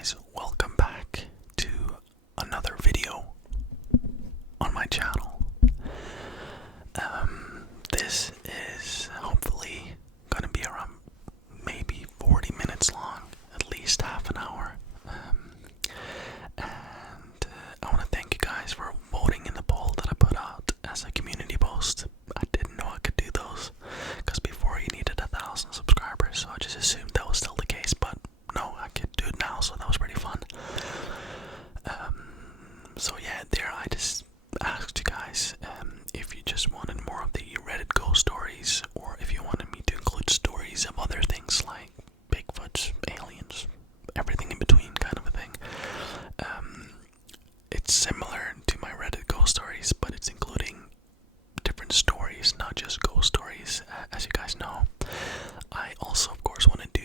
guys, welcome back to another video on my channel. This is hopefully going to be around maybe 40 minutes long, at least half an hour. And I want to thank you guys for voting in the poll that I put out as a community post. I didn't know I could do those, because before you needed 1,000 subscribers, so I just assumed that was still the case, but no, I could do it now, so that was pretty fun. So yeah, there I just asked you guys if you just wanted more of the Reddit ghost stories, or if you wanted me to include stories of other things like Bigfoots, aliens, everything in between kind of a thing. It's similar to my Reddit ghost stories, but it's including different stories, not just ghost stories, as you guys know. I also, of course, want to do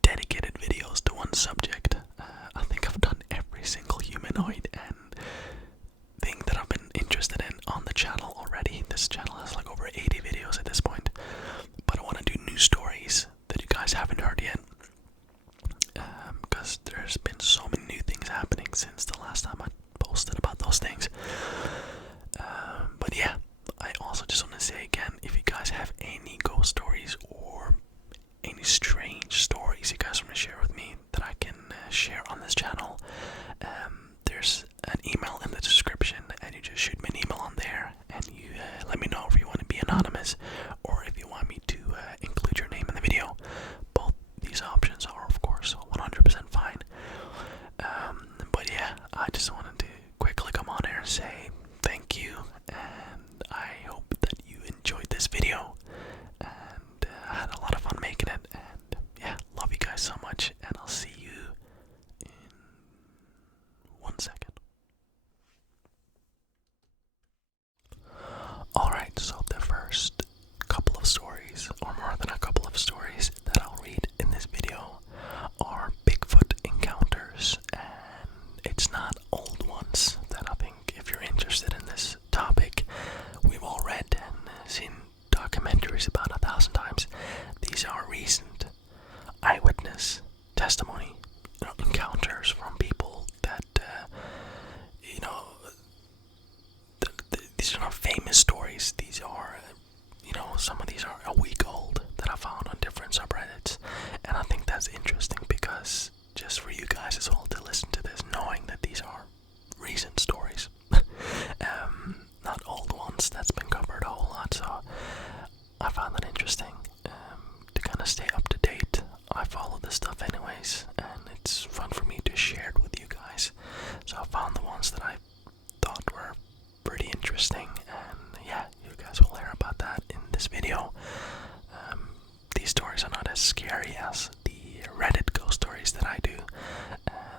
dedicated videos to one subject. I think I've done every single humanoid and thing that I've been interested in on the channel already. This channel has like over 80 videos at this point, but I want to do new stories that you guys haven't heard yet, because there's been so many new things happening since the last time I posted about those things. But yeah, I also just want to say again, if you guys have any ghost stories or any strange stories you guys want to share with me that I can share on this channel, there's an email in the description, and you just shoot me an email on there, and you let me know if you want to be anonymous or if you want me to include your name in the video. Both these options are, of course, 100% fine. But yeah, I just wanted to quickly come on here and say thank you, and I hope that you enjoyed this video, and I had a lot of fun making it, and yeah, love you guys so much, and I'll see you in 1 second. Alright, so the first couple of stories, or more than a couple of stories, that I'll read in this video are Bigfoot encounters, and it's not old ones that I think, if you're interested in this topic, we've all read and seen documentaries about 1,000 times. These are recent eyewitness testimony, encounters from people that, these are not famous stories. These are, some of these are a week old that I found on different subreddits, and I think that's interesting because just for you guys as well to listen to this, knowing that these are recent stories, not old ones that's been covered a whole lot. So I found that interesting to kind of stay up to date. I follow this stuff anyways, and it's fun for me to share it with you guys. So I found the ones that I thought were pretty interesting, and yeah, you guys will hear about that in this video. These stories are not as scary as the Reddit ghost stories that I do.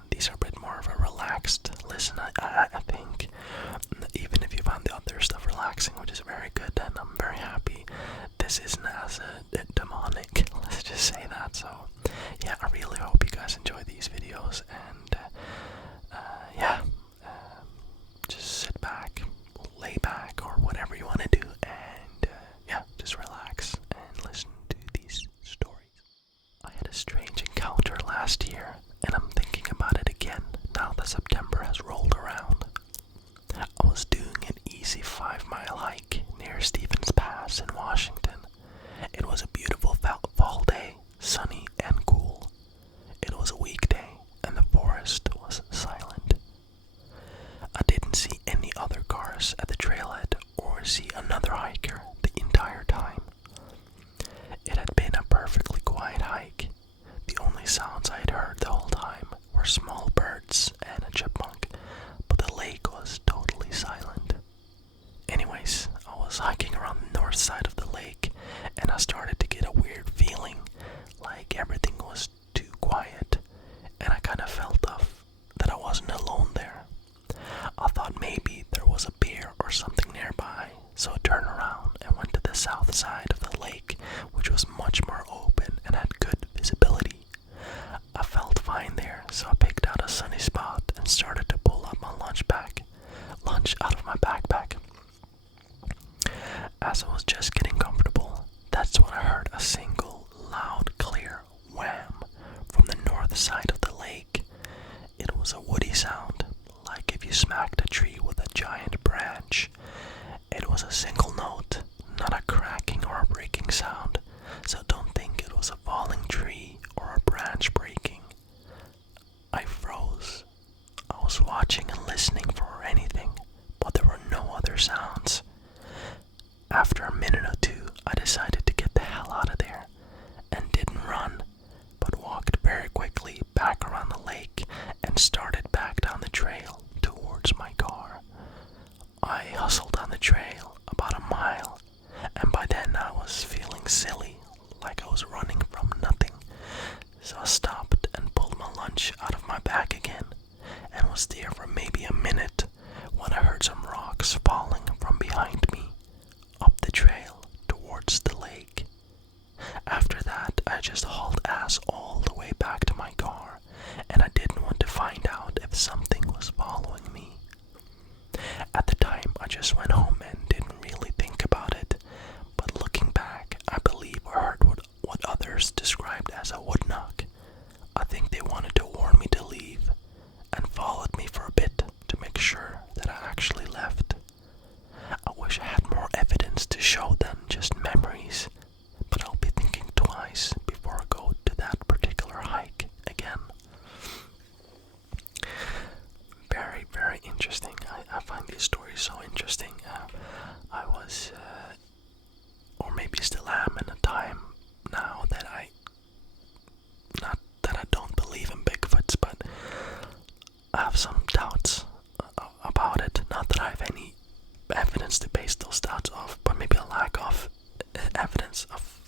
These are a bit more of a relaxed listen, I think. Even if you found the other stuff relaxing, which is very good, and I'm very happy, this isn't as demonic, let's just say that. So yeah, I really hope you guys enjoy these videos, and just sit back, lay back, or whatever you want to do, and just relax and listen to these stories. I had a strange encounter last year, and I'm thinking about it again now that September has rolled around. I was doing an easy 5-mile hike near Stevens Pass in Washington. It was a beautiful fall day, sunny and cool. It was a weekday, and the forest was silent. I didn't see any other cars at the trailhead or see another hiker the entire time. It had been a perfectly quiet hike. The only sounds I had heard the whole time were small birds and a chipmunk, but the lake was totally silent. Anyways, I was hiking around the north side of the lake, and I started to get a weird feeling, like everything was too quiet, and I kind of felt that I wasn't alone there. I thought maybe there was a bear or something nearby, so I turned around and went to the south side of the lake, which was much more open and had good visibility. I felt fine there, so I picked out a sunny spot and started to pull up my lunch out of my backpack. As I was just getting comfortable, that's when I heard a single loud, clear wham from the north side of the lake. I stopped and pulled my lunch out of my bag again and was there for maybe a minute when I heard some rocks falling from behind me up the trail towards the lake. After that, I just hauled ass all the way back to my car, and I didn't want to find out if something was following me. At the time, I just went home and didn't really think about it, but looking back, I believe I heard what others described as a wood knock. I think they wanted to warn me to leave, and followed me for a bit to make sure that I actually left. I wish I had more evidence to show than just memories, but I'll be thinking twice before I go to that particular hike again. Very, very interesting. I find these stories so interesting. I was, or maybe still am, in a time now that not that I don't believe in Bigfoots, but I have some doubts about it. Not that I have any evidence to base those doubts off, but maybe a lack of evidence of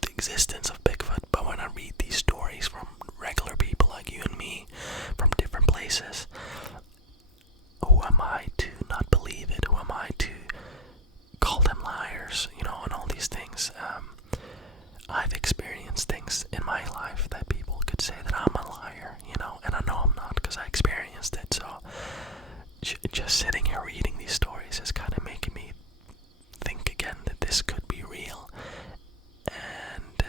the existence of Bigfoot. But when I read these stories from regular people like you and me from different places, who am I to not believe it? Who am I to call them liars, and all these things? I've experienced things in my life that people could say that I'm a liar, and I know I'm not because I experienced it. So just sitting here reading these stories is kind of making me think again that this could be real. And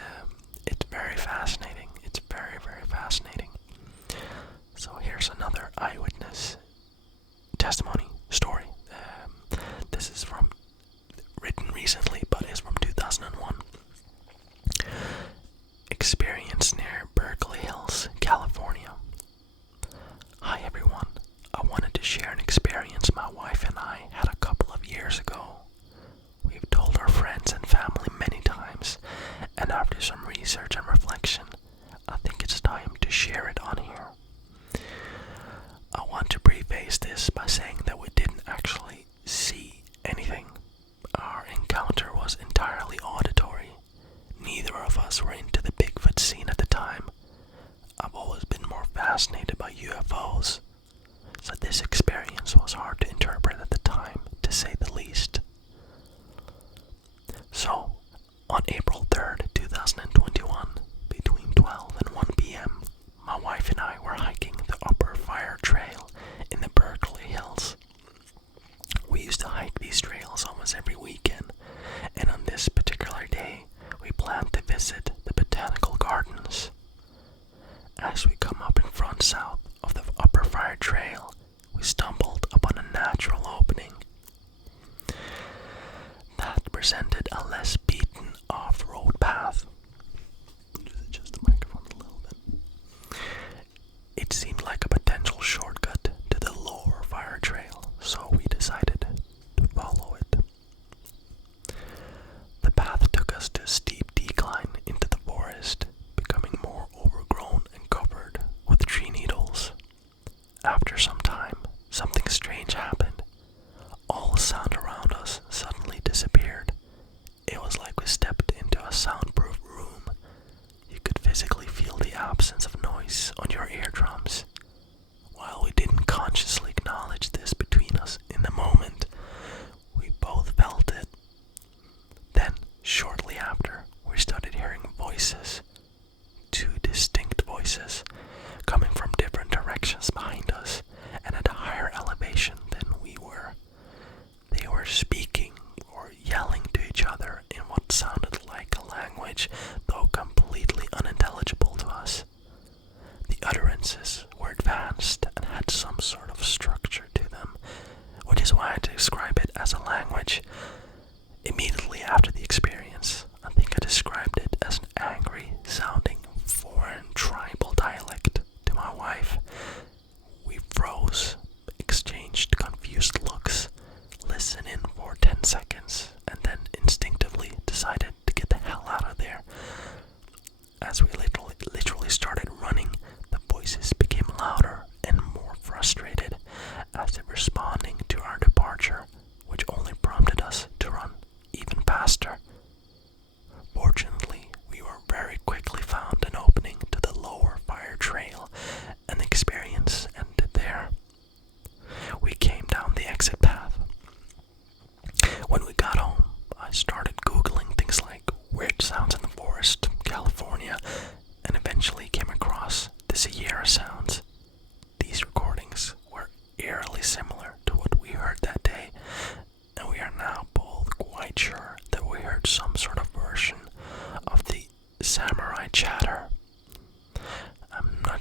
it's very fascinating. It's very, very fascinating. So here's another eyewitness testimony story. This is written recently, but is from 2001. Experience near Berkeley Hills, California. Hi everyone. I wanted to share an experience my wife and I had a couple of years ago. We've told our friends and family many times, and after some research and reflection, I think it's time to share it on here. I want to preface this by saying that we didn't actually see anything. Our encounter was entirely auditory. Neither of us were into the Bigfoot scene at the time. I've always been more fascinated by UFOs, so this experience was hard to interpret at the time, to say the least. So, on April 3rd, 2021, between 12 and 1 p.m., my wife and I were hiking the Upper Fire Trail in the Berkeley Hills. We used to hike these trails almost every weekend, and on this particular day, we planned to visit the botanical gardens. As we come up in front south of the Upper Fire Trail, we stumbled upon a natural opening that presented a less beaten off-road path. Adjust the microphone a little bit. It seemed like a potential shortcut to the Lower Fire Trail, so we decided to follow it. The path took us to a steep decline into the forest, becoming more overgrown and covered with tree needles. After some time, something strange happened. All sound around us suddenly disappeared. It was like we stepped into a soundproof room. You could physically feel the absence of noise on your eardrums. While we didn't consciously acknowledge this between us in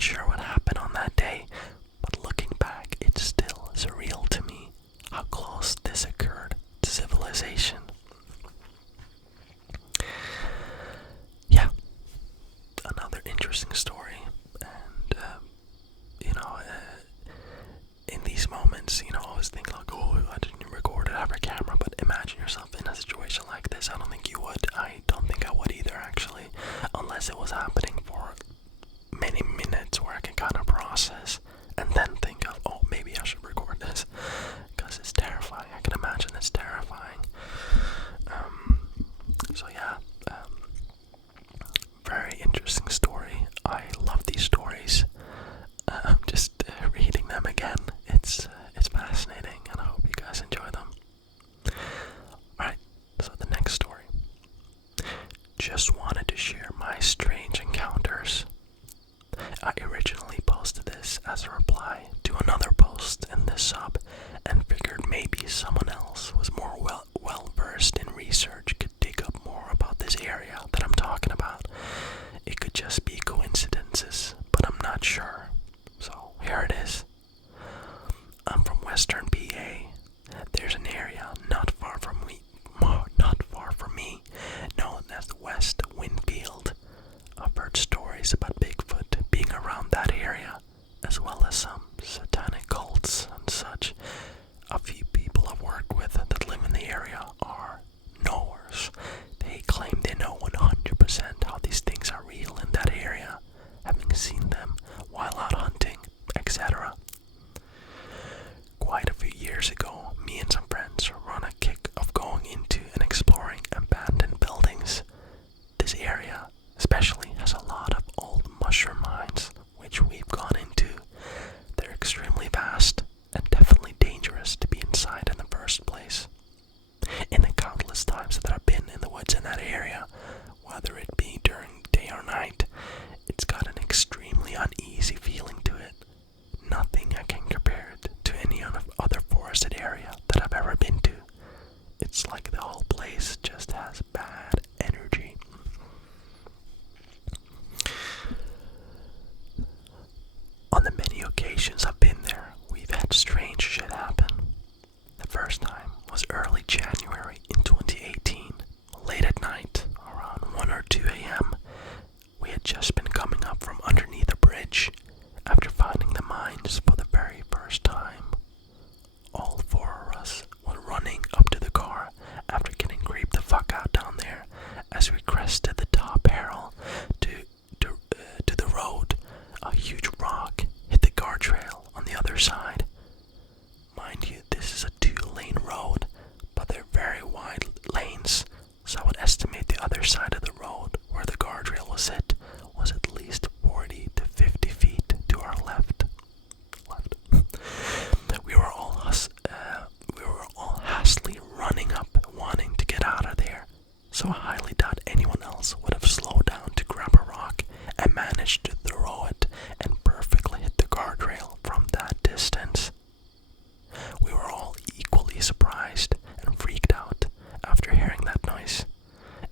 not sure what happened on that day, but looking back, it's still surreal to me how close this occurred to civilization. Yeah, another interesting story, and in these moments, I always think like, oh, I didn't record it, I have a camera, but imagine yourself in a situation like this. I don't think you would. I don't think I would either, actually, unless it was happening for many minutes where I can kind of process and then think of, oh, maybe I should record this, because it's terrifying. I can imagine it's terrifying. So yeah, very interesting story. I love these stories. Just reading them again, it's fascinating, and I hope you guys enjoy them. Alright, so the next story. Just wanted to share my strange encounters. I originally posted this as a reply to another post in this sub, and figured maybe someone else was more well versed in research, could dig up more about this area that I'm talking about. It could just be coincidences, but I'm not sure. So here it is. I'm from Western PA. There's an area not far from me, known as the West Winfield. I've heard stories about Bigfoot being around that area, as well as some satanic cults and such. A few people I've worked with that live in the area are knowers. They claim they know 100% how these things are real in that area, having seen them while out hunting, etc. Quite a few years ago, me and some friends were on a kick of going into and exploring abandoned buildings. This area especially has a lot of old mushroom mines, which we've gone into. They're extremely vast and definitely dangerous to be inside in the first place. In the countless times that I've been in the woods in that area, whether it be during day or night, it's got an extremely uneasy feeling to it. Nothing I can compare it to any other forested area that I've ever been to. It's like the whole place just has bad energy. On the many occasions I've been there, we've had strange shit happen. The first time was early January in 2018, late at night, around 1 or 2 a.m. We had just been coming up from underneath a bridge after finding the mines for the very first time. All four of us were running up to the car after getting creeped the fuck out down there as we crested the top barrel to the road. A huge rock hit the guardrail on the other side. Mind you, this is a 2-lane road, but they're very wide lanes, so I would estimate the other side of the road where the guardrail was hit was at least 40 to 50 feet to our left. We were all hastily running up, wanting to get out of there, so I highly doubt anyone else would have slowed down to grab a rock and managed to throw it and perfectly hit the guardrail from that distance. We were all equally surprised and freaked out after hearing that noise.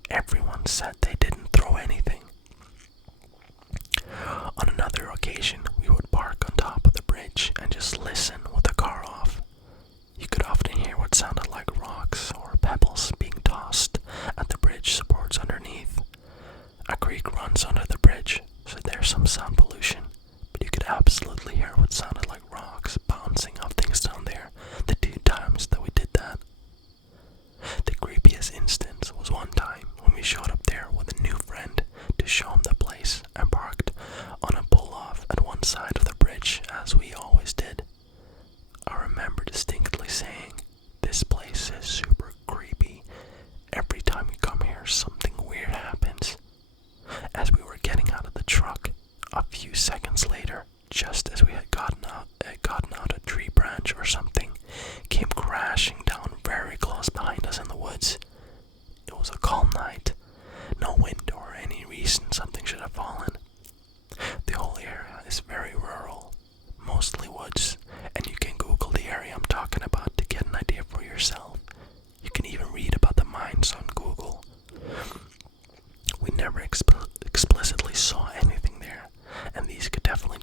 Everyone said they didn't throw anything. On another occasion, we would park on top of the bridge and just listen with the car off. You could often hear what sounded like rocks or pebbles being tossed at the bridge supports underneath. A creek runs under the bridge, so there's some sound pollution, but you could absolutely hear what sounded like rocks bouncing off things down there the 2 times that we did that. The creepiest instance was one time when we showed up there with a new friend to show him the place and parked on a pull-off at one side of the bridge as we always did. I remember distinctly saying, "This place is super creepy. Every time we come here, something weird happens." As we were getting out of the truck, a few seconds later, just as we had gotten out a tree branch or something, came crashing down very close behind us in the woods. It was a calm night, no wind or any reason something should have fallen. The whole area is very rural, mostly woods, and you can Google the area I'm talking about to get an idea for yourself. You can even read about the mines on Google. We never explicitly saw anything there, and these could definitely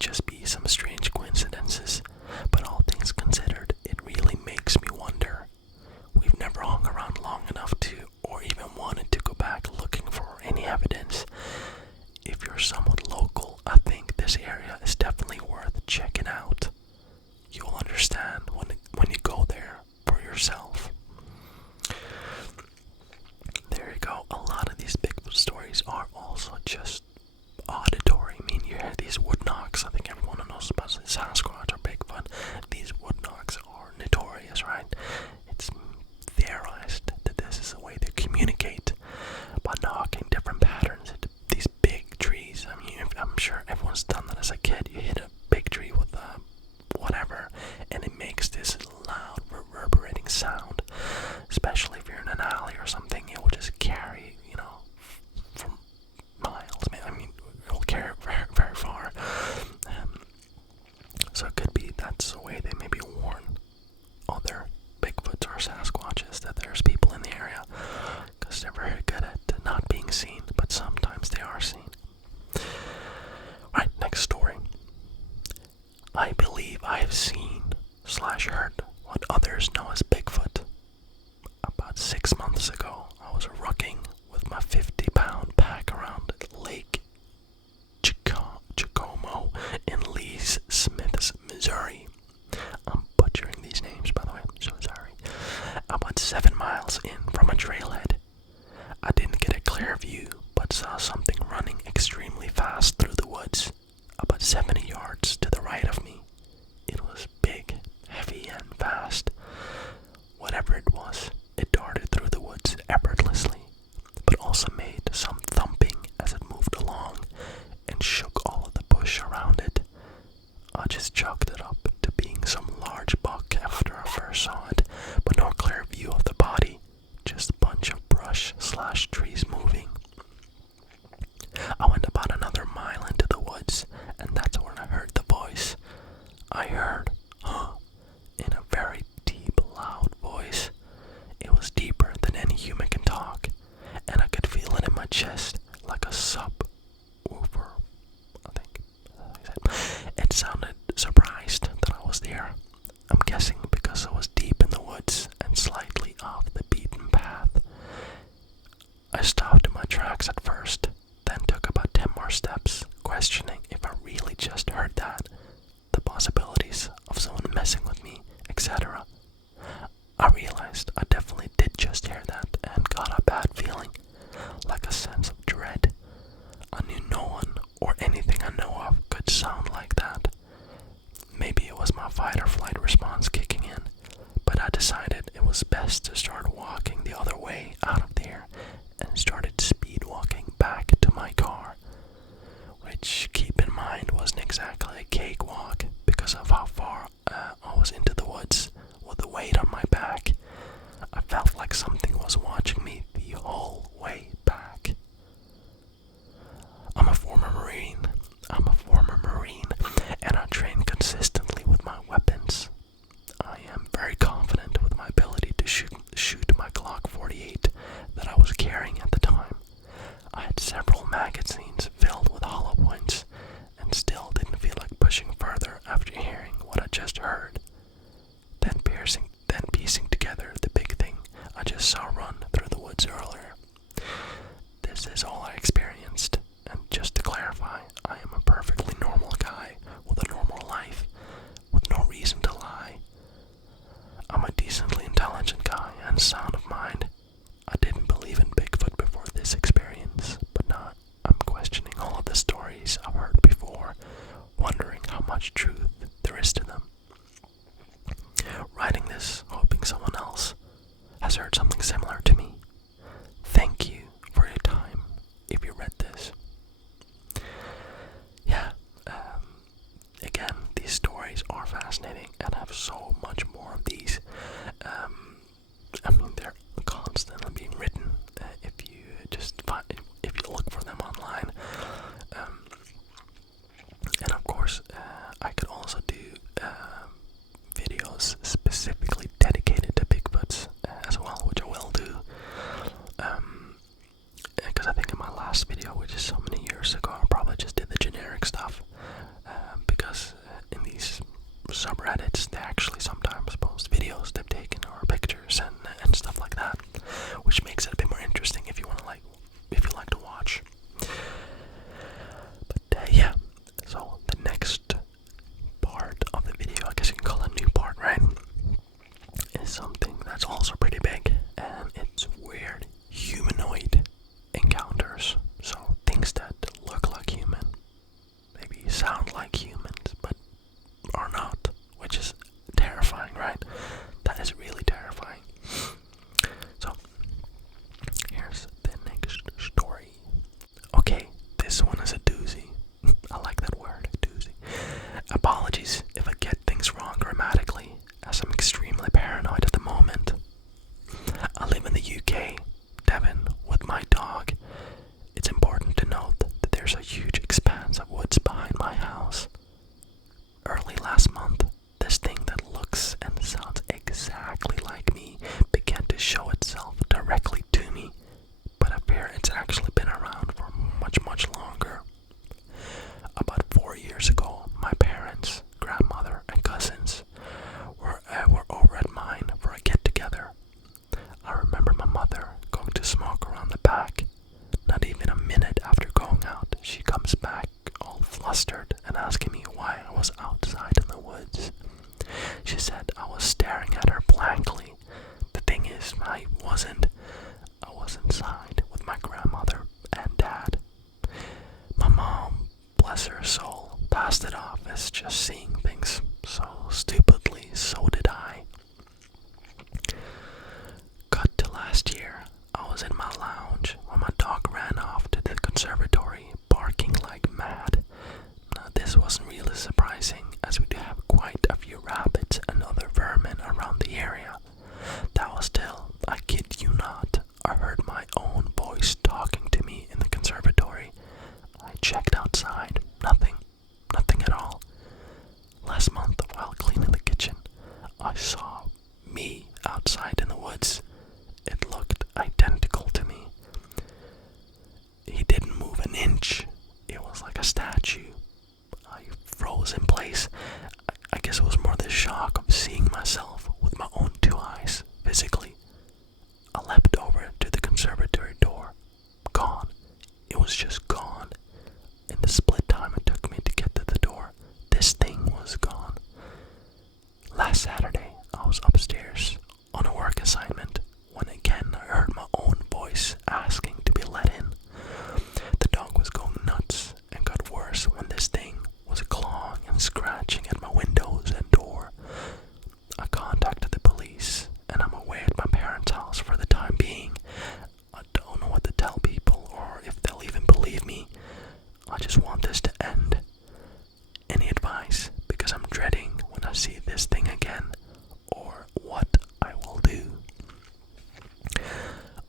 done that as a kid. You hit a big tree with whatever, and it makes this loud reverberating sound. Especially if you're in an alley or something, it will just carry, for miles. I mean, it will carry very, very far. So it could be that's the way they maybe warn other Bigfoots or Sasquatches that there's people in the area, because they're very good at not being seen, but sometimes they are seen. Right, next story. I believe I have seen / heard what others know as Bigfoot. About 6 months ago, I was rocking with my 50-pound pack around Lake Chicomo in Lee's Smiths, Missouri. I'm butchering these names, by the way, I'm so sorry. About 7 miles in from a trailhead. I didn't get a clear view, but saw something running extremely fast through the woods, about 70 yards to the right of me. It was big, heavy, and fast. Whatever it was, it darted through the woods effortlessly, but also made some thumping as it moved along and shook all of the bush around it. I just chalked it up to being some large buck after I first saw it, but no clear view of the body, just a bunch of brush / trees moving. I went about another mile into the woods, and that's when I heard the voice. I heard, "Huh," in a very deep, loud voice. It was deeper than any human can talk, and I could feel it in my chest like a subwoofer, I think. It sounded surprised that I was there. I'm guessing because I was deep in the woods and slightly off the beaten path. I stopped in my tracks at first, then took about 10 more steps, questioning if I really just heard that, the possibilities of someone messing with me, etc. I realized I definitely did just hear that and got a bad feeling, like a sense of dread. I knew no one or anything I know of could sound like that. Maybe it was my fight or flight response kicking in, but I decided it was best to start walking the other way out of there and started speed walking back to my car, which, keep in mind, wasn't exactly a cakewalk because of how far I was into the woods with the weight on my back. I felt like something was watching me the whole way back. I'm a former Marine, and I train consistently with my weapons. I am very confident with my ability to shoot my Glock 48 that I was carrying at the time. I had several magazines filled with hollow points, and still didn't feel like pushing further after hearing what I just heard. Then piecing together the big thing I just saw run through the woods earlier. This is all I experienced, and just to clarify, I am a perfectly normal guy with a normal life, with no reason to lie. I'm a decently intelligent guy and sound of mind. I didn't believe in Bigfoot before this experience, but now I'm questioning all of the stories I've heard before, wondering how much truth there is to them. Writing this, hoping someone else has heard something similar to me. Thank you for your time if you read this. Yeah, again, these stories are fascinating, and I have so much more of these. I mean, they're constantly being written. If you look for them online, and of course, I could also do videos specifically dedicated to Bigfoots as well, which I will do. Because I think in my last video, which is so many years ago, I probably just did the generic stuff. Because in these subreddits, they actually sometimes post videos they've taken or pictures and stuff like that, which makes it a bit more interesting if you like to watch. But yeah, so the next part of the video, I guess you can call it a new part, right, is something that's also pretty big, and it's weird humanoid encounters. So things that look like human, maybe sound like humans, but are not, which is terrifying, right? That is really terrifying. So, here's the next story. Okay, this one is a doozy. I like that word, and asking me why I was outside in the woods. She said I was staring at her blankly. The thing is, I wasn't. I was inside with my grandmother and dad. My mom, bless her soul, passed it off as just seeing things so stupidly. So did I. Cut to last year. I was in my lounge when my dog ran off to the conservatory, barking like mad. Now, this wasn't really surprising, as we do have quite a few rabbits and other vermin around the area. That was still, I kid you not, I heard my own voice talking to me in the conservatory. I checked outside. Nothing at all. Last month, while cleaning the kitchen, I saw me outside in the woods. It looked identical to me. He didn't move an inch. It was like a statue. I froze in place. I guess it was more the shock of seeing myself with my own two eyes, physically. I leapt over to the conservatory door. Gone. It was just gone. In the split time it took me to get to the door, this thing was gone. Last Saturday, I was upstairs on a work assignment when again I heard my own voice asking to be let in. The dog was going nuts and got worse when this thing was clawing and scratching at my windows and door. I contacted the police and I'm away at my parents' house for the time being. I don't know what to tell people or if they'll even believe me. I just want this to end. Any advice? Because I'm dreading when I see this thing again, or what I will do.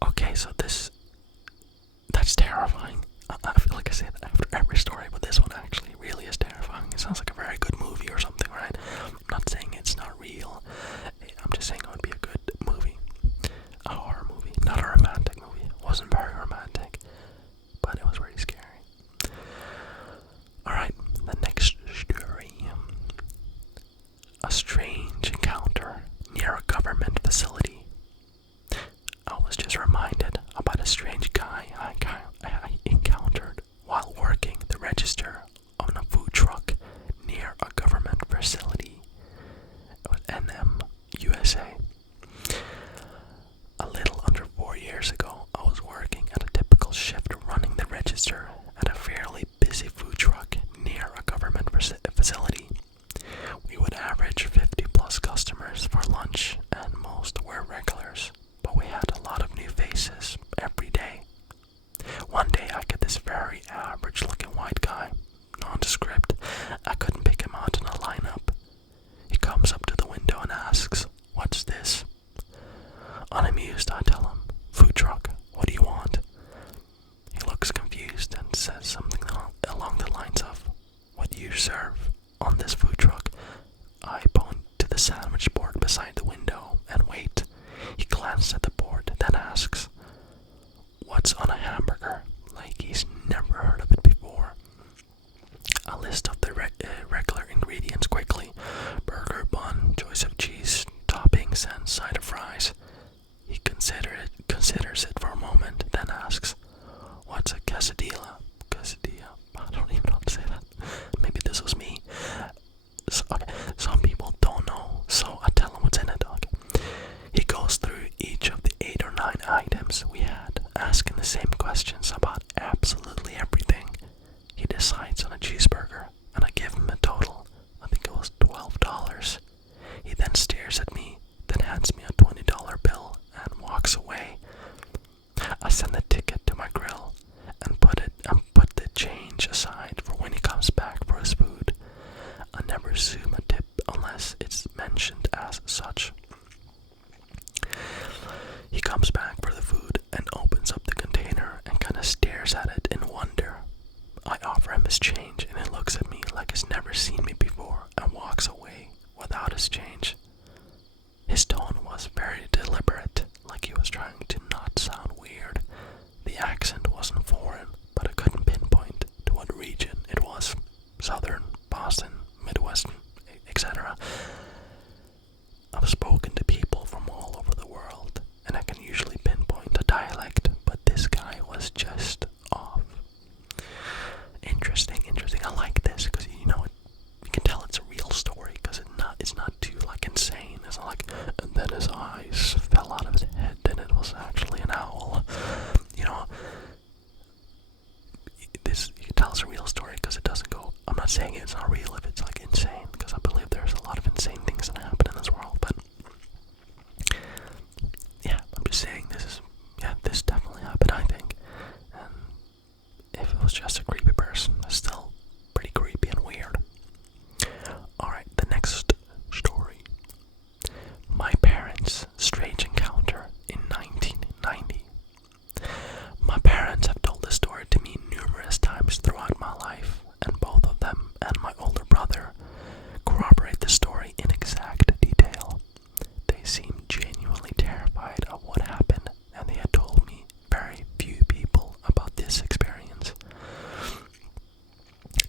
Okay, so that's terrifying. I feel like I say that after every story, but this one actually really is terrifying. It sounds like a very good movie or something, right? I'm not saying it's not real. I'm just saying it would be a good movie. A horror movie, not a romantic movie. It wasn't very romantic, but it was really scary. Alright, the next story. A strange encounter near a government facility. I was just reminded about a strange guy I encountered while working the register on a food truck near a government facility. It was NM, USA. A little under 4 years ago, I was working at a typical shift running the register at a fairly busy food truck near a government facility. We would average 50 plus customers for lunch, and most were regulars, but we had a lot of new faces every day. One day I get this very average looking white guy, nondescript. I couldn't pick him out in a lineup. He comes up to the window and asks, "What's this?" Unamused, I tell him, "Food truck, what do you want?" He looks confused and says something along the lines of, "What do you serve on this food truck?" I point to the sandwich board beside the window and wait. He glances at the board, then asks, "What's on a hamburger?" Like he's never heard of it before. I list off the regular ingredients quickly. Burger, bun, choice of cheese, toppings, and side of fries. He considers it for a moment, then asks, "What's a quesadilla?" Quesadilla. I don't even know how to say that. Maybe this was me. Okay, some people don't know, so I tell him what's in it, dog. He goes through each of the 8 or 9 items we had, asking the same questions about absolutely everything. He decides on a cheeseburger, and I give him a total. I think it was $12. He then stares at me, then hands me a $20 bill and walks away. I send the ticket to my grill and put the change aside for when he comes back for his food. I never assume a tip unless it's mentioned as such. He comes back for the food and opens up the container and kind of stares at it in wonder. I offer him his change and he looks at me like he's never seen me before and walks away without his change. His tone was very deliberate, like he was trying to not sound weird. The accent wasn't foreign, but I couldn't pinpoint to what region it was. Southern, Boston, Midwestern, etc. I've spoken to people from all over the world, and I can usually pinpoint a dialect, but this guy was just off. Interesting. I like this because, real, if it's like insane, because I believe there's a lot of insane things that happen in this world. But yeah, I'm just saying this definitely happened, I think. And if it was just a creepy person, it's still pretty creepy and weird. Alright, the next story. My parents' strange encounter in 1990. My parents have told this story to me numerous times throughout my life, and both of them and my older brother corroborate the story in exact detail. They seemed genuinely terrified of what happened, and they had told me very few people about this experience.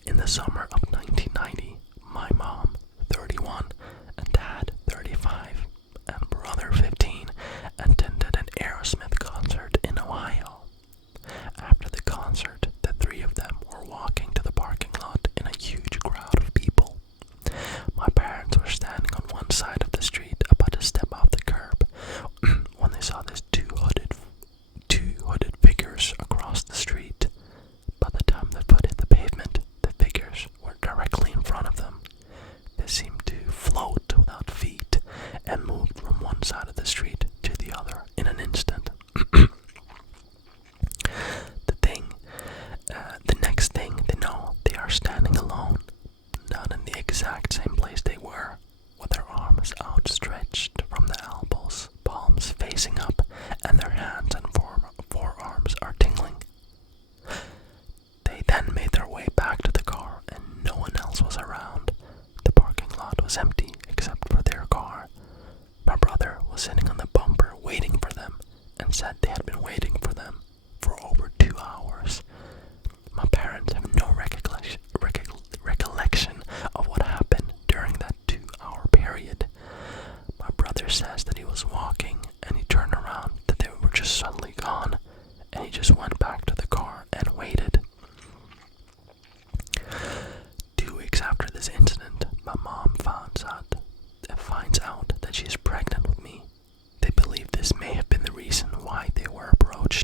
In the summer of 1990, my mom, 31, and dad, 35, and brother, 15, attended an Aerosmith concert in Ohio. After the concert, the three of them were walking to the parking lot in a huge crowd of people. My parents were standing on one side of the street, about to step off the curb, when they saw these two hooded figures across the street. By the time the foot hit the pavement, the figures were directly in front of them. They seemed to float without feet and moved from one side of the street to the other in an instant. The next thing they know, they are standing alone, not in the exact same place they were, with their arms outstretched from the elbows, palms facing up, and their hands and forearms are tingling. They then made their way back to the car, and no one else was around. The parking lot was empty except for their car. My brother was sitting on the bumper waiting for them, and said they had been waiting for them for over 2 hours. My parents have no recollection of what happened during that 2-hour period. My brother says that he was walking and he turned around, that they were just suddenly gone, and he just went back to the car and waited. 2 weeks after this incident, my mom finds out that she is pregnant with me. They believe this may have been the reason why they were approached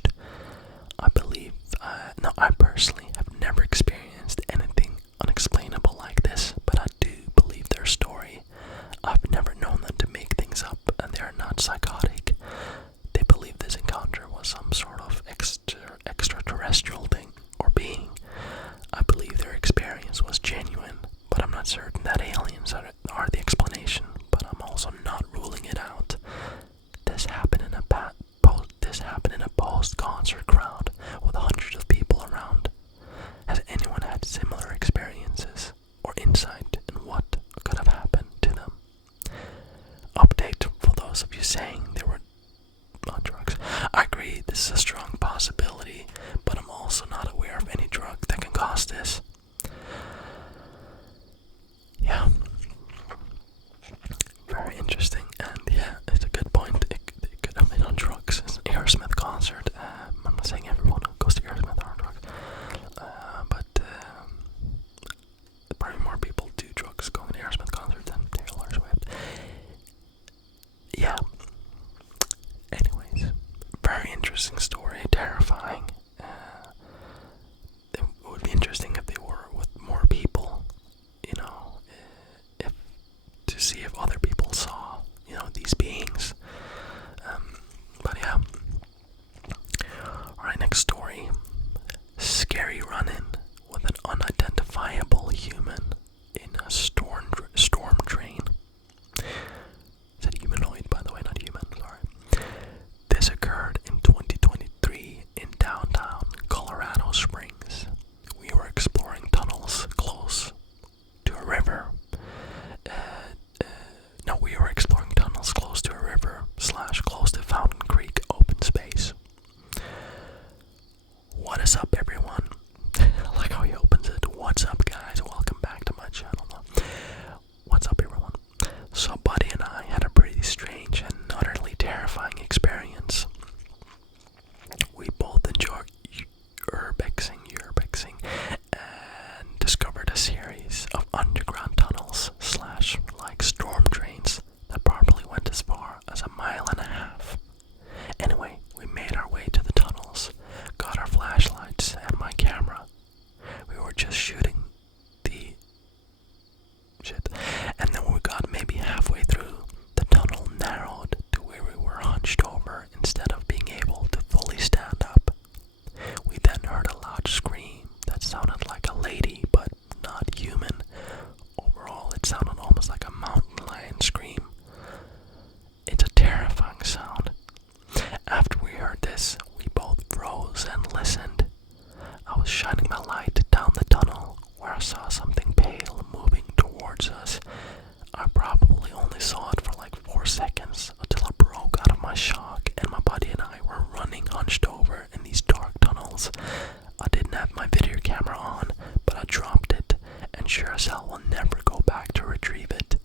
will never go back to retrieve it.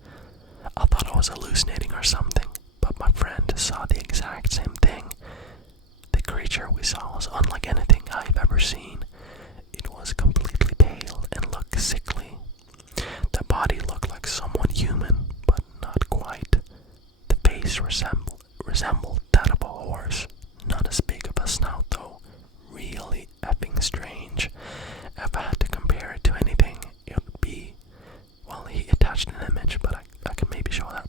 I thought I was hallucinating or something, but my friend saw the exact same thing. The creature we saw was unlike anything I've ever seen. It was completely pale and looked sickly. The body looked like somewhat human, but not quite. The face resembled that of a horse, not as big of a snout though. Really effing strange. If I had to compare it to anything, it would be, well, he attached an image, but I can maybe show that.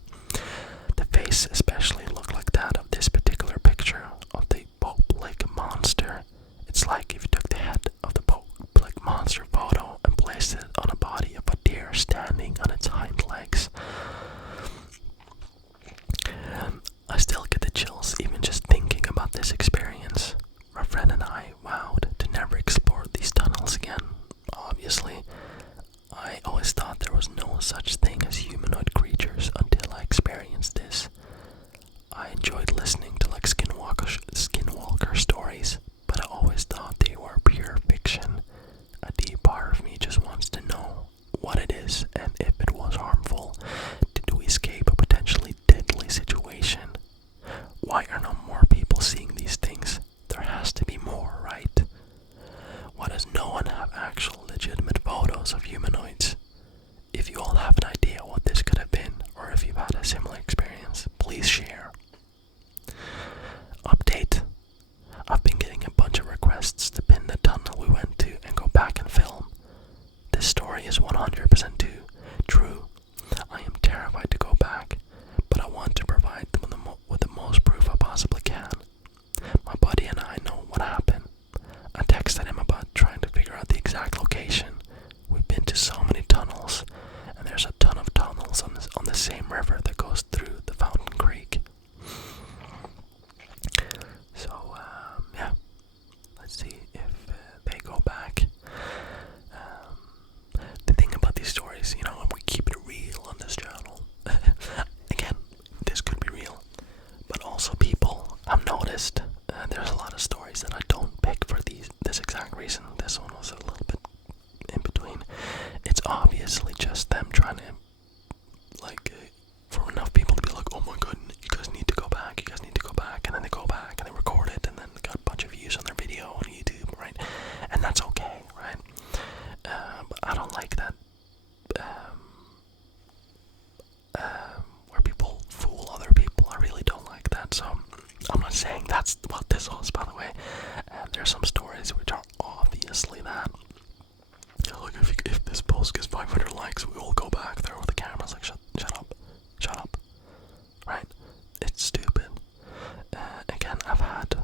The face especially looked like that of this particular picture of the Pope-like monster. It's like if you took the head of the Pope-like monster photo and placed it on a body of a deer standing on its hind legs. I still get the chills even just thinking about this experience. My friend and I vowed to never explore these tunnels again. Obviously, I always thought there was no such thing as humanoid creatures until I experienced this. I enjoyed listening to like skinwalker stories, but I always thought they were pure fiction. A deep part of me just wants to know what it is and if it was harmful. Did we escape a potentially deadly situation? Why are not more people seeing these things? There has to be more, right? Why does no one have actual legitimate photos of humanoids? If you all have an idea what this could have been, or if you've had a similar experience, please share. Update. I've been getting a bunch of requests to pin the tunnel we went to and go back and film. This story is 100% true. I am terrified to go back, but I want to provide them with the most proof I possibly can. My buddy and I know what happened. I texted him about trying to figure out the exact location. We've been to so many tunnels, and there's a ton of tunnels on the same river that goes through the Fountain Creek. So, yeah, let's see if they go back. The thing about these stories, we keep it real on this channel. Again, this could be real, but also people, I've noticed, there's a lot of stories that I don't pick for this exact reason. This one was a little bit in between. It's obviously just them trying to, for enough people to be like, oh my god, you guys need to go back, and then they go back and they record it, and then they got a bunch of views on their video on YouTube, right? And that's okay, right? But I don't like that, where people fool other people. I really don't like that, so I'm not saying that's what this was, by the way. There's some stories which are obviously that. Like, if this post gets 500 likes, we will go back there with the cameras. Like, shut up, right? It's stupid. Again, I've had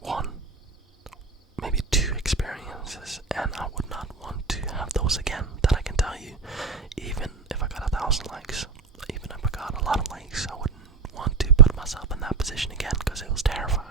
one, maybe two experiences, and I would not want to have those again. That I can tell you. Even if I got 1,000 likes, even if I got a lot of likes, I wouldn't want to put myself in that position again because it was terrifying.